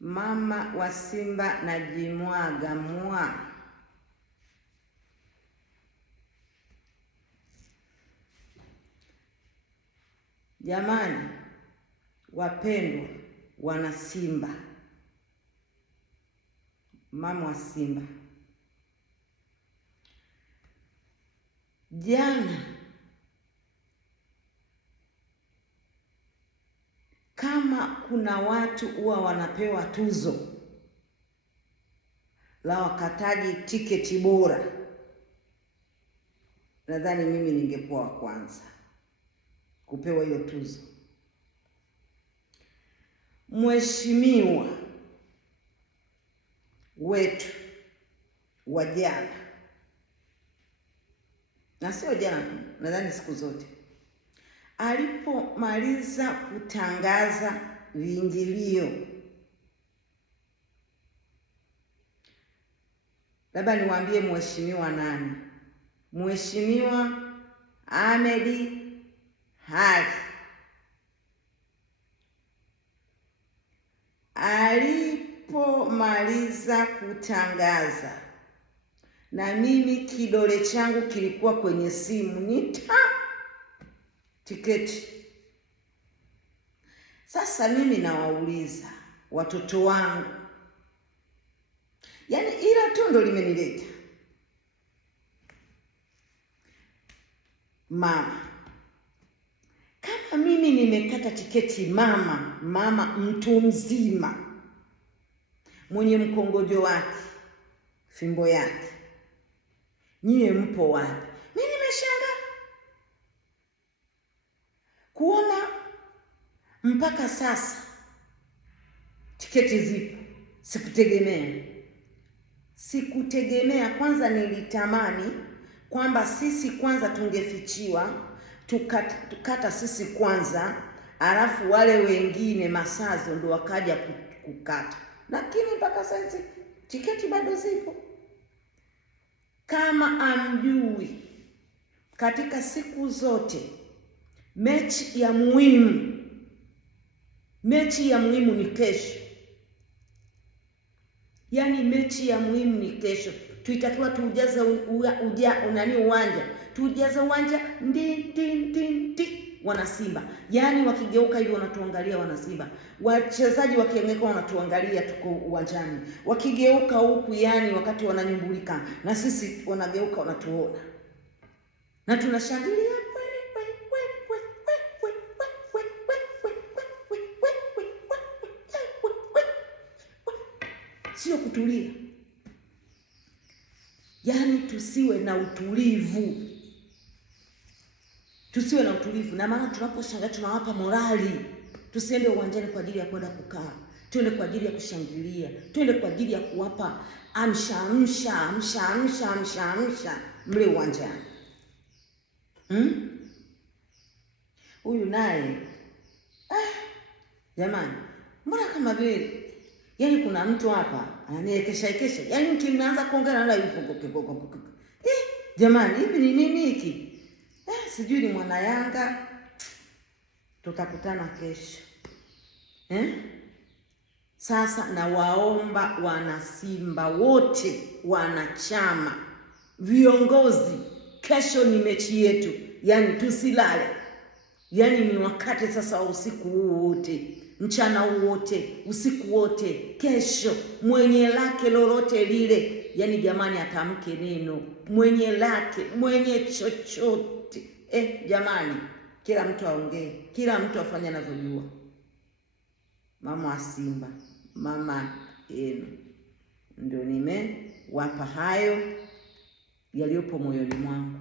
Mama wa Simba najimwaga mwa. Jamani wapendwa wana Simba, mama wa Simba, jana kama kuna watu huwa wanapewa tuzo la wakataji tiketi bora, nadhani mimi ningekuwa wa kwanza kupewa hiyo tuzo. Mheshimiwa wetu wa jana, na sio jana, nadhani siku zote, alipomaliza kutangaza viingilio, labda niwaambie mheshimiwa nani, Mheshimiwa Ahmed Ally alipomaliza kutangaza, na mimi kidole changu kilikuwa kwenye simu, tiketi. Sasa mimi nawauliza watoto wangu, yaani ila tu ndo limenileta mama, kama mimi nimekata tiketi, mama mtu mzima mwenye mkongojo wake, fimbo yake, nyie mpo wapi? Mimi nimeshangaa kuona mpaka sasa tiketi zipo. Sikutegemea. Kwanza nilitamani kwamba sisi kwanza tungefichiwa, tukata sisi kwanza, alafu wale wengine masazo ndo wakaja kukata, lakini mpaka sasa tiketi bado zipo. Kama amjui, katika siku zote mechi ya muhimu ni kesho. Yaani mechi ya muhimu ni kesho. Tuitakiwa tuujaze uwanja. Tuujaze uwanja ndi wana Simba. Yaani wakigeuka hivi wanatuangalia wana Simba. Wachezaji wakiengeka wanatuangalia tuko uwanjani. Wakigeuka huku, yani wakati wananyumbulika, na sisi wanageuka wanatuona. Na tunashangilia. Sio kutulia. Yaani tusiwe na utulivu. Na maana tunaposhangaa tunawapa morali. Tusiende uwanjani kwa ajili ya kwenda kukaa. Tuende kwa ajili ya kushangilia. Tuende kwa ajili ya kuwapa amsha mle uwanjani. Huyu naye jamani, mbona kama vile, yaani kuna mtu hapa ananiekesha. Yaani mtu imeanza kuongea na yupo. Jamani, hivi ni nini hiki? Sijui ni mwana Yanga. Tutakutana kesho. Sasa na waomba wana Simba wote, wanachama, viongozi, kesho ni mechi yetu. Yaani tusilale. Yaani ni wakati sasa wa usiku huu wote, mchana huu wote, usiku wote, kesho mwenye lake lolote lile, yaani jamani atamke neno, mwenye lake, mwenye chochote. Jamani, kila mtu aongee, kila mtu afanye anavyojua. Mama wa Simba, mama yenu, ndio nimewapa hayo yaliyopo moyoni mwangu.